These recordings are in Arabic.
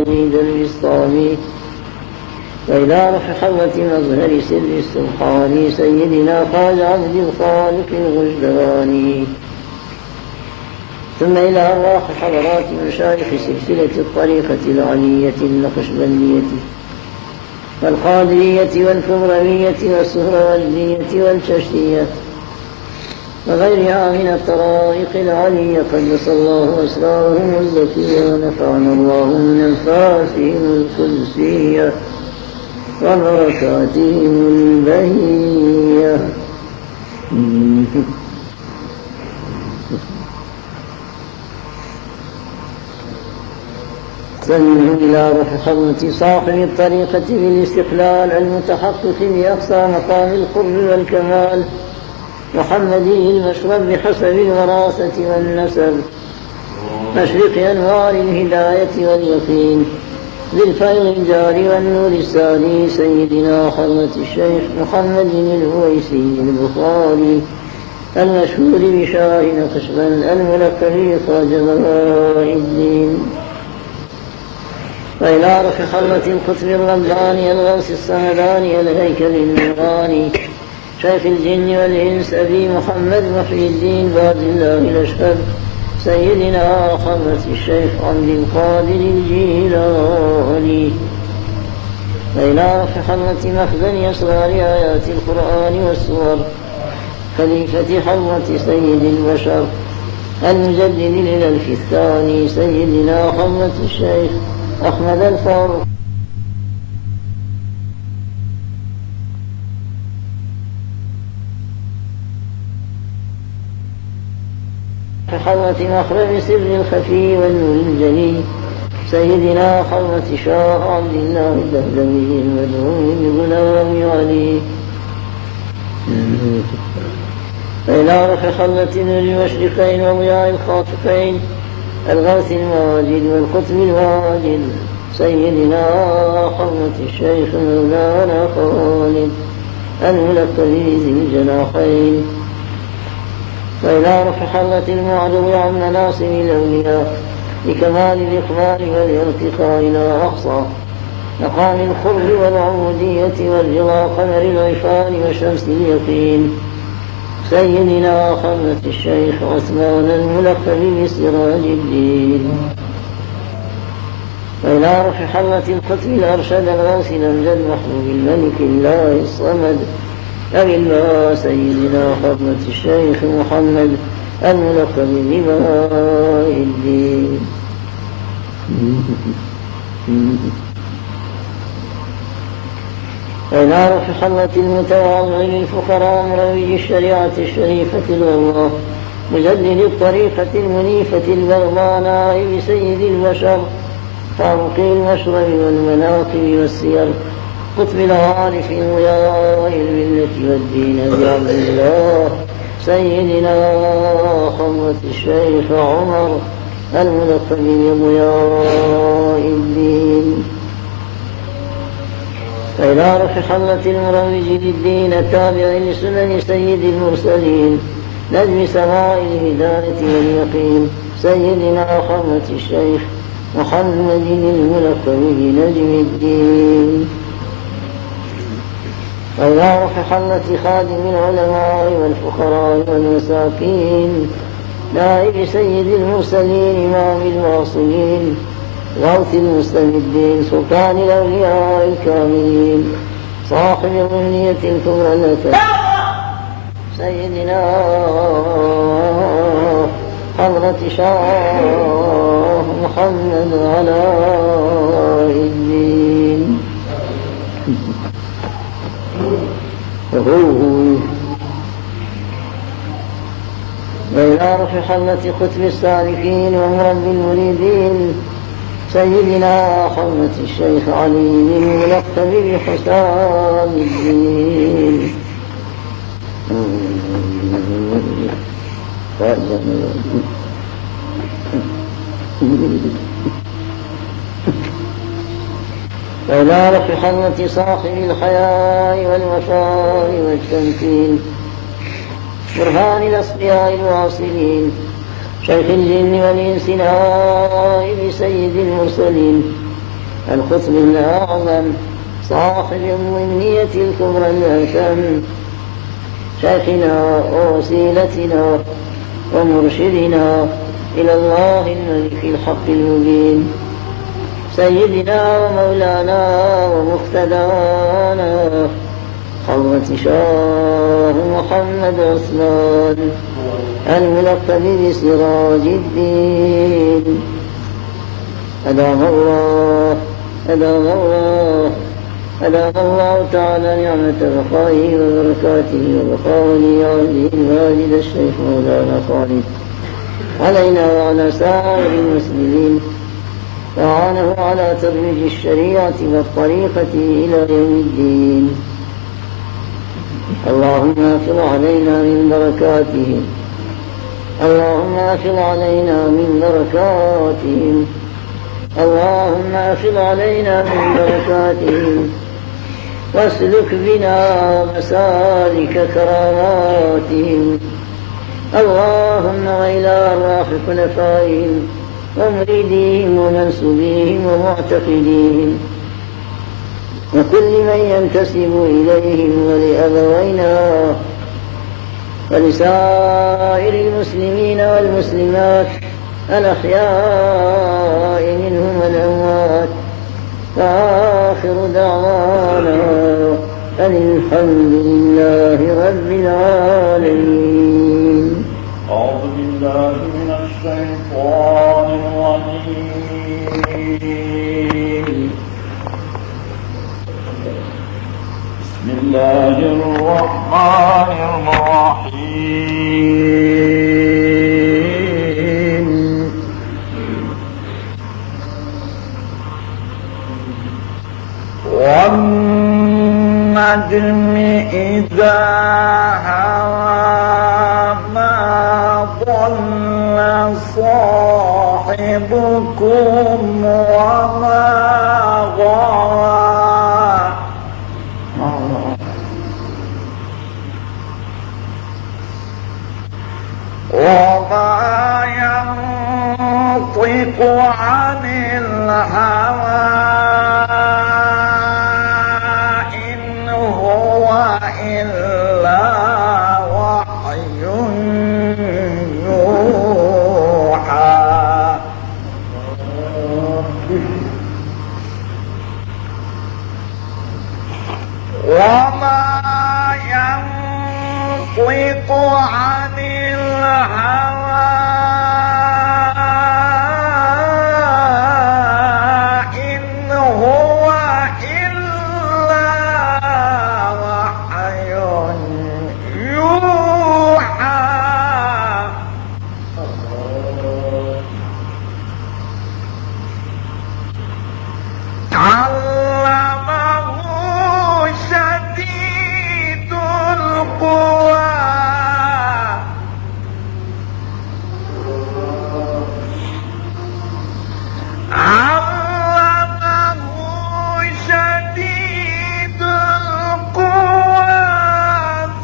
المجيد الوسطاني، وإلى روح حضرة مظهر سر السبحان سيدنا خواجة عبد الخالق الغجلاني، ثم إلى أرواح حضرات مشايخ سلسلة الطريقة العلية النقشبندية والقادرية والكبروية والسهروردية والششتية وغيرها من الطرائق العلية قدس الله أسرارهم الزكية ونفعنا الله من أنفاسهم القدسية وبركاتهم البهية. سلم إلى روح حضرة صاحب الطريقة بالاستقلال المتحقق بأقصى مقام القرب والكمال محمدي المشرب بحسب الوراثة والنسب مشرق أنوار الهداية واليقين للفيض الجاري والنور الساري سيدنا حضرة الشيخ محمد الهويسي البخاري المشهور بشاه نقشبند الملقب بخواجة بهاء الدين، وإلى روح حضرة القطب الرباني الغوث الصمداني الهيكل النوراني شيخ الجن والإنس أبي محمد محي الدين باد الله الأشهد سيدنا حضرة الشيخ عبد القادر الجيلاني، وإلى روح حضرة مخزن أسرار آيات القرآن والسور خليفة حضرة سيد البشر المجدد للألف الثاني سيدنا حضرة الشيخ أحمد الفاروق حضرة مخرج سر الخفي والنور الجلي سيدنا حضرة شاه عبد الله الدهلوي المدعو بغلام علي، وإلى روح حضرة نور المشرقين وضياء الخاطفين الغوث المواجد والقطب الواجد سيدنا حضرة الشيخ مولانا خالد الملقب ذي الجناحين، وإلى روح حضرة المعرض عن مناصب الأولياء لكمال الإقبال والارتقاء إلى أقصى مقام الخلد والعبودية والرضا قمر العرفان وشمس اليقين سيدنا حضرة الشيخ عثمان الملقب بسراج الدين، وإلى روح حضرة القطب الأرشد الغوث الأمجد محبوب الملك الله الصمد أبي الله سيدنا حضرة الشيخ محمد الملقب ببهاء الدين، وإلى روح حضرة المتواضع للفقراء مروج الشريعة الشريفة الغراء مجدد الطريقة المنيفة البغضاء نائب سيد البشر فاروق المشرب والمناقب والسير قطب العارف ضياء الملة والدين أبي عبد الله سيدنا حضرة الشيخ عمر الملقب بضياء الدين، وإلى روح حضرة المروج للدين التابع لسنن سيد المرسلين نجم سماء الهداية واليقين سيدنا حضرة الشيخ محمد الملقب بنجم الدين، وإلى روح حضرة خادم العلماء والفقراء والمساكين نائب سيد المرسلين إمام الواصلين غوث المستمدين سلطان الأولياء الكاملين صاحب الأمنية الكبرى التي سيدنا حضرة شاه محمد علاء الدين، وإلى روح حضرة خطب السالكين ومربي المريدين سيدنا حضرة الشيخ علي الملقب بحسام الدين، وإلى روح حضرة صاحب الحياء والوفاء والتمكين برهان الأصفياء الواصلين شيخ الجن والإنس نائب سيد المرسلين القطب الأعظم صاحب الضمنية الكبرى الأشم، شيخنا ووسيلتنا ومرشدنا إلى الله الملك الحق المبين، سيدنا ومولانا ومقتدانا حضرة شاه محمد عثمان الملقب بسراج الدين، أدام الله تعالى نعمة بقائه وبركاته وبقاء ولي عهده الماجد الشيخ مولانا خالد علينا وعلى سائر المسلمين، وعانه على ترويج الشريعة والطريقة إلى يوم الدين. اللهم أفض علينا من بركاتهم، اللهم أفض علينا من بركاتهم، اللهم أفض علينا من بركاتهم، واسلك بنا مسالك كراماتهم. اللهم وإلى أرواح خلفائهم ومريديهم ومنسوبيهم ومعتقديهم وكل من ينتسب إليهم ولأبوينا ولسائر المسلمين والمسلمات الأحياء منهم والأموات، وآخر دعوانا أن الحمد لله رب العالمين. أعوذ بالله من الشيطان الرجيم. بسم الله الرحمن الرحيم. والنجم إذا هوى ما ضل صاحبكم وما غوى وما ينطق عن الهوى إن هو إلا وحي يوحى. وما ينطق عن الهوى إن هو إلا وحي يوحى. علمه شديد القوى علمه شديد القوى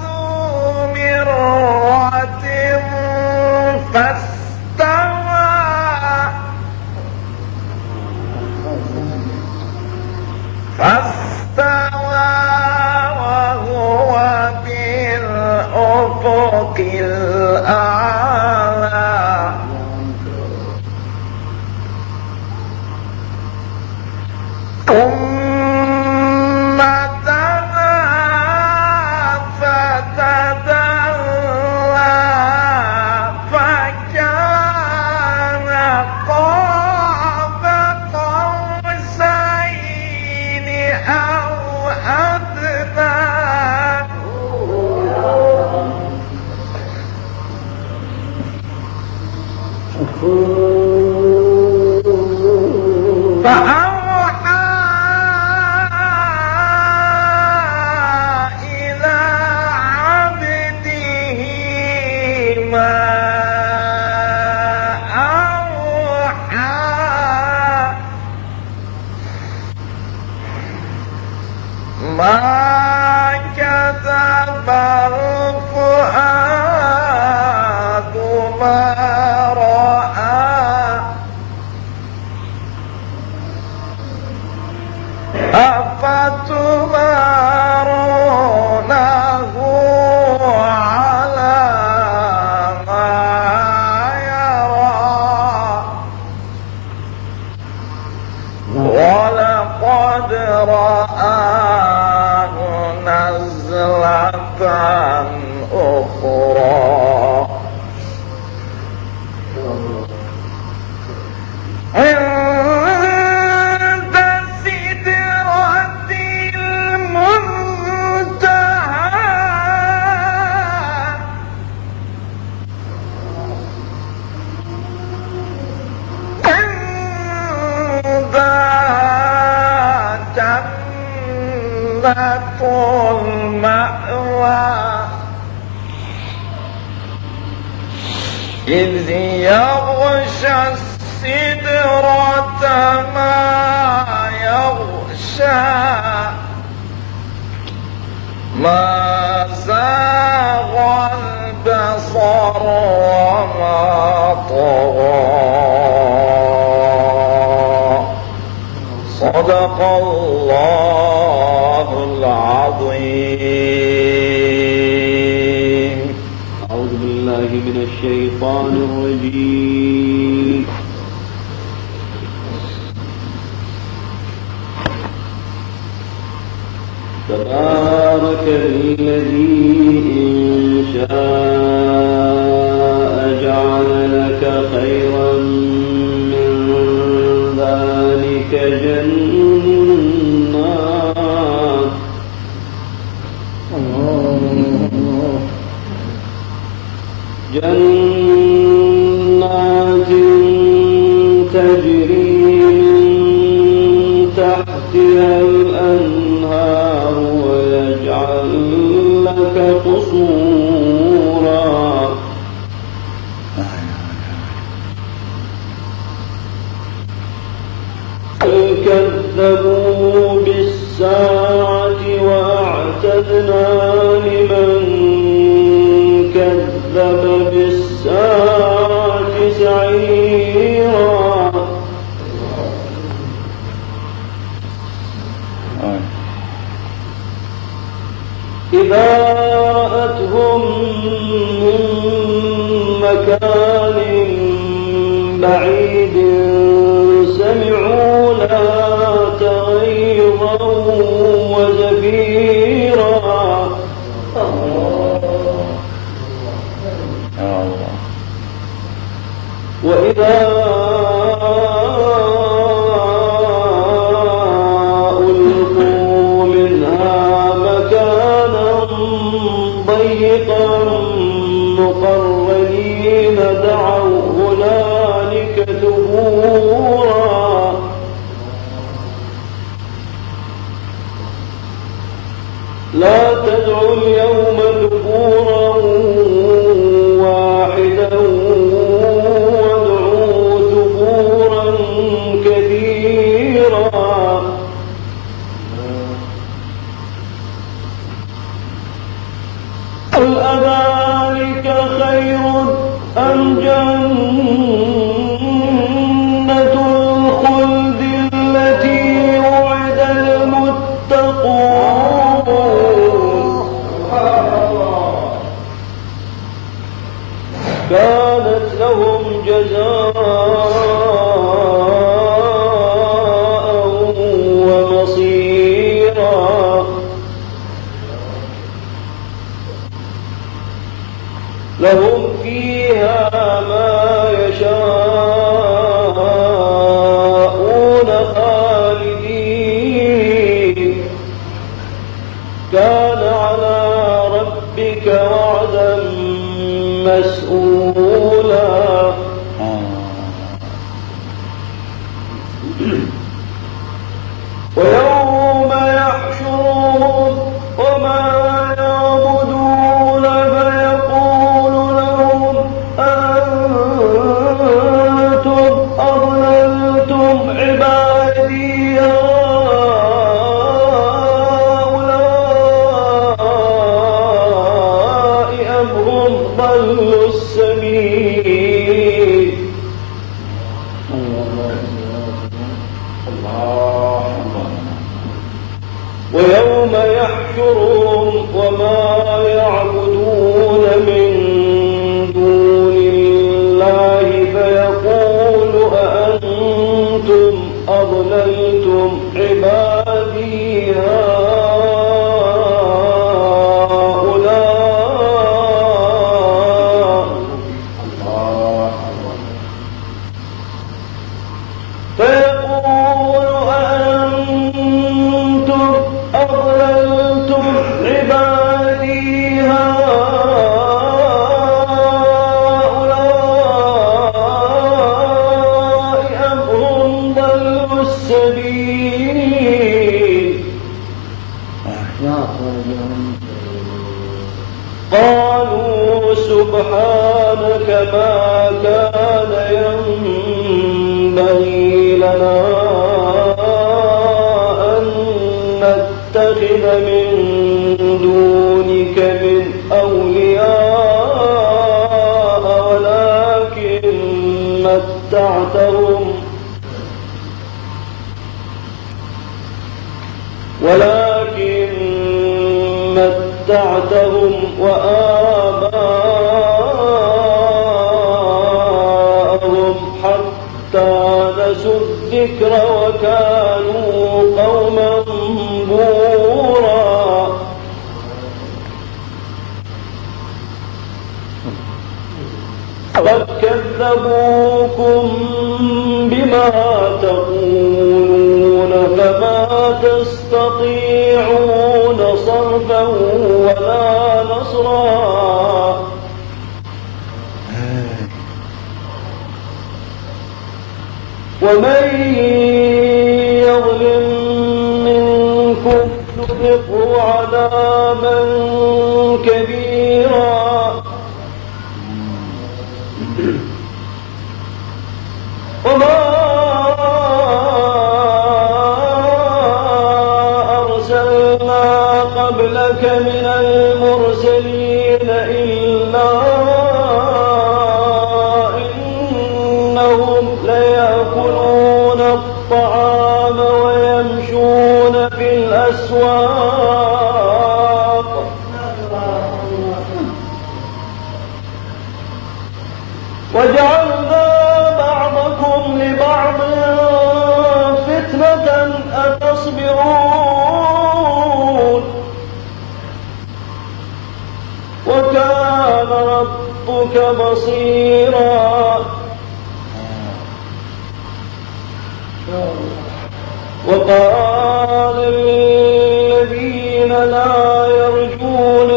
ذو مرة فاستوى وهو بالأفق الأعلى. ثم دنا فتدلى فكان قاب قوسين أو أدنى. فأوحى إلى عبده ما أوحى. ما كذب الفؤاد ما رأى. أفتمارونه على ما يرى ولقد رآه نزلة أخرى عند سدرة المنتهى عندها جنة المأوى إذ يغشى السدرة ما يغشى ما زاغ البصر وما طغى صدق الله العظيم. أعوذ بالله من الشيطان الرجيم. تبارك الذي إن شاء جعل لك خيرا من ذلك جنات تجري من تحتها الأنهار ويجعل لك قصورا بل كذبوا بالساعة وأعتدنا لمن كذب بالساعة سعيرا إذا رأتهم من مكان بعيد سمعوا لها تغيظا وزفيرا وإذا ألقوا منها مكانا ضيقا مقرنين دعوا هنالك ثبورا لا تدعوا اليوم ثبورا واحدا وادعوا ثبورا كثيرا قل أذلك خير أم جنة الخلد التي وعد المتقون كانت لهم جزاء ومصيرا لهم فيها ما يشاءون خالدين كان على ربك وعدا مسؤولا ويوم يحشرهم وما يعبدون فيقول لهم ويوم يحشرهم وما يعبدون من دون الله فيقول أأنتم أضللتم عبادي قالوا سبحانك ما كان ينبغي لنا أن نتخذ من دونك من أولياء ولكن متعتهم وآباءهم حتى نسوا الذكر وكانوا قوما بورا قد كذبوكم بما تقولون فما تستطيعون صرفا ولا نصرا ومن يظلم منكم نذقه عذابا كبيرا وما أرسلنا قبلك من المرسلين إلا إنهم ليأكلون الطعام ويمشون في الأسواق وجعلنا بعضكم لبعض فتنة أتصبرون وكان ربك بصيرا وقال الذين لا يرجون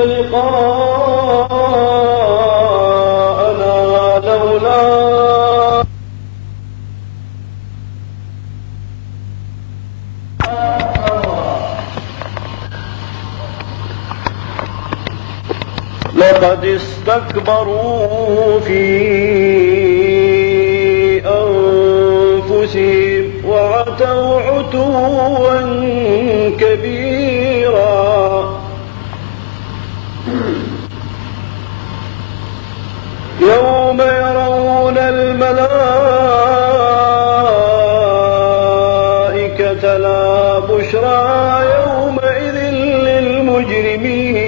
لقاءنا لولا لقد استكبروا في أنفسهم وعتوا عتوا كبيرا يوم يرون الملائكة لا بشرى يومئذ للمجرمين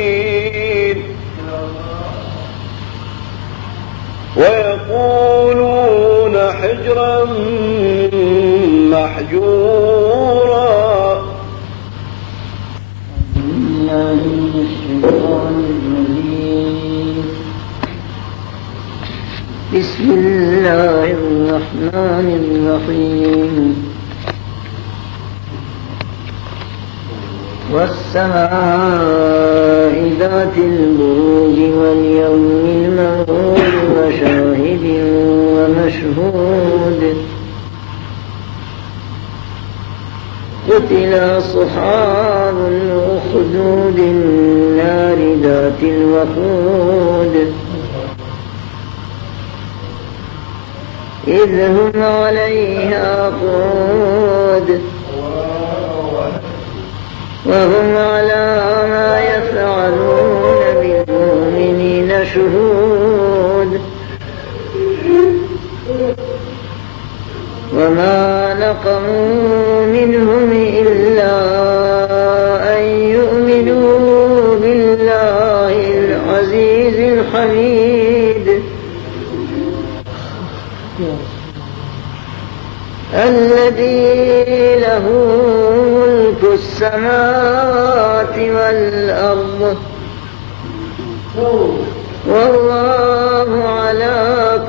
ويقولون حجرا محجورا بسم الله الرحمن الرحيم والسماء ذات البروج واليوم الموعود وشاهد ومشهود قتل أصحاب الأخدود النار ذات الوقود إذ هم عليها قعود وهم على ما يفعلون بالمؤمنين شهود وما نقموا منهم إلا أن له ملك السماوات والأرض والله على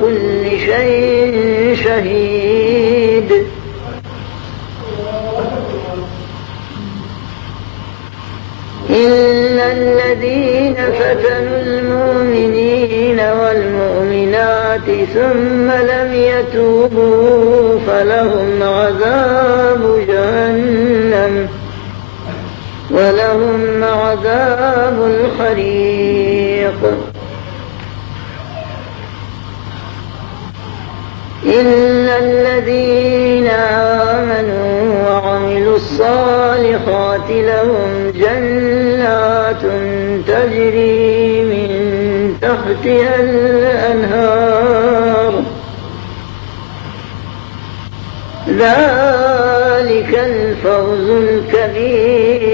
كل شيء شهيد. إن الذين فتنوا المؤمنين والمؤمنات ثم لم يتوبوا فلهم عذاب جهنم ولهم عذاب الحريق. إن الذين آمنوا وعملوا الصالحات لهم جنات تجري من تحتها الأنهار ذلك الفوز الكبير.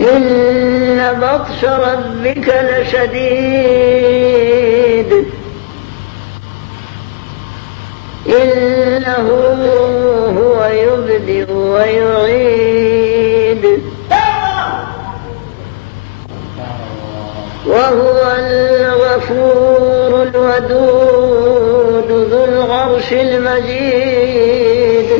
إن بطش ربك لشديد إنه هو يبدئ ويعيد وهو الغفور الودود ذو العرش المجيد.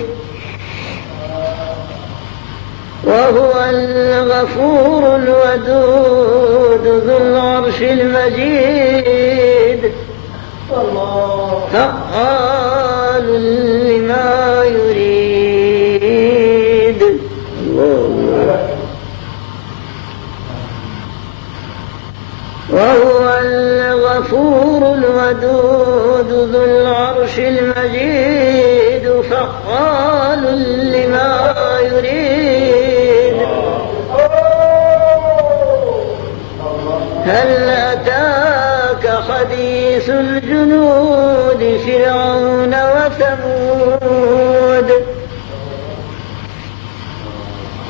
وهو الغفور الودود ذو العرش المجيد فعال لما يريد. وهو الغفور الودود ذو العرش المجيد فعال لما يريد. هل أتاك حديث الجنود فرعون وثمود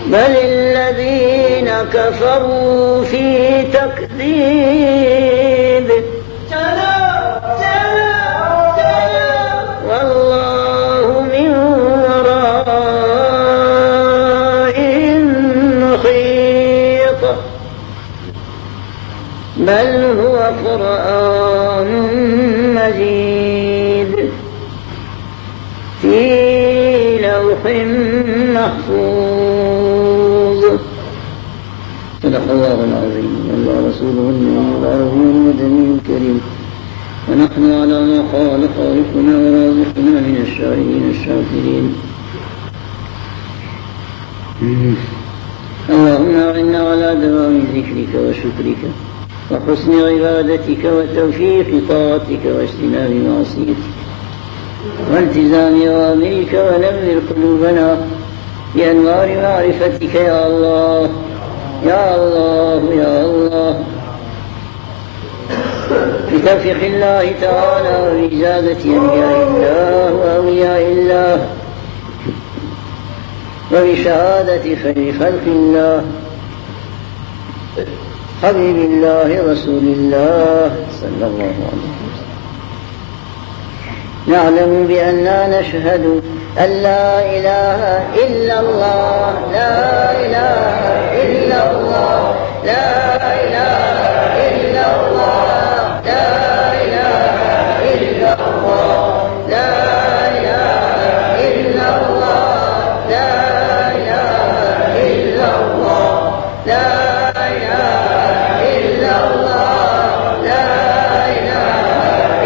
بل الذين كفروا في تكذيب والله من ورائهم محيط بل هو قرآن مجيد في لوح محفوظ. صدق الله العظيم. والله رسوله النبي العربي المدني الكريم ونحن على ما قال خالقنا ورازقنا من الشاهدين الشاكرين. اللهم أعنا على دوام ذكرك وشكرك وحسن عبادتك وتوفيق طاعتك واجتناب معصيتك والتزام أوامرك ونور قلوبنا بأنوار معرفتك يا الله يا الله يا الله. بتوفيق الله تعالى وبإجابة أنبياء الله وأولياء الله وبشهادة خير خلق الله حبيب الله رسول الله صلى الله عليه وسلم. نعلم بأننا نشهد أن لا إله إلا الله لا إله إلا الله لا إله إلا الله لا إله إلا الله لا إله إلا الله لا إله إلا الله لا إله إلا الله لا إله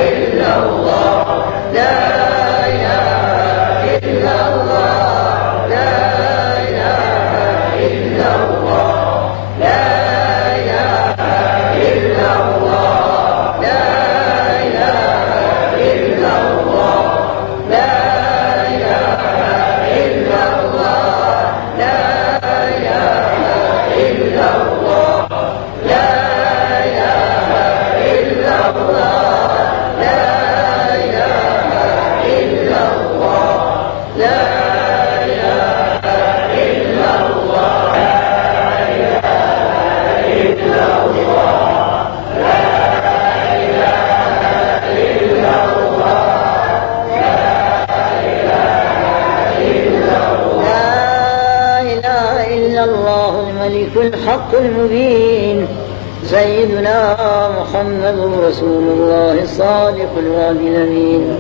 إلا الله لا إله إلا الله لا إله إلا الله لا إله إلا الله لا إله إلا الله لا إله إلا الله لا إله إلا الله لا إله إلا الله لا إله إلا الله لا إله إلا الله لا إله إلا الله لا الحق المبين سيدنا محمد رسول الله الصادق الوعد الأمين.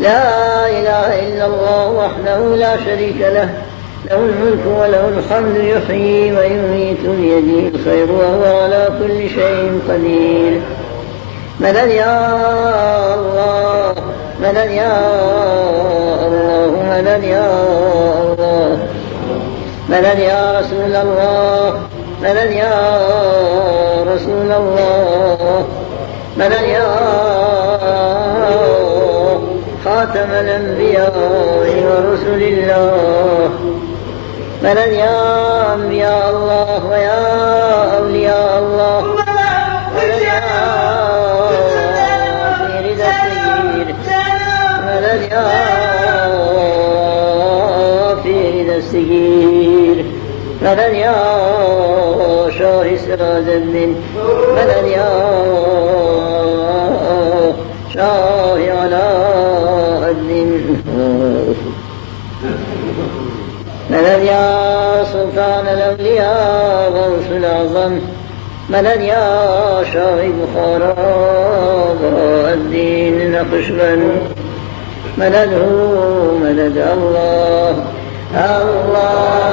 لا إله إلا الله وحده لا شريك له، له الملك وله الحمد، يحيي ويميت بيده الخير وهو على كل شيء قدير. مدد يا الله، مدد يا الله، مدد يا الله، مدد يا رسول الله، مدد يا رسول الله، مدد يا خاتم الأنبياء ورسل الله، مدد يا أنبياء الله ويا أولياء الله، مدد يا في رضا السجير، مدد يا في رضا السجير، مدد يا شاه سراج الدين، مدد يا شاه علاء الدين، مدد يا سلطان الأولياء غوث الأعظم، مدد يا شاه بخارى بهاء الدين نقشبند، مدده مدد الله الله.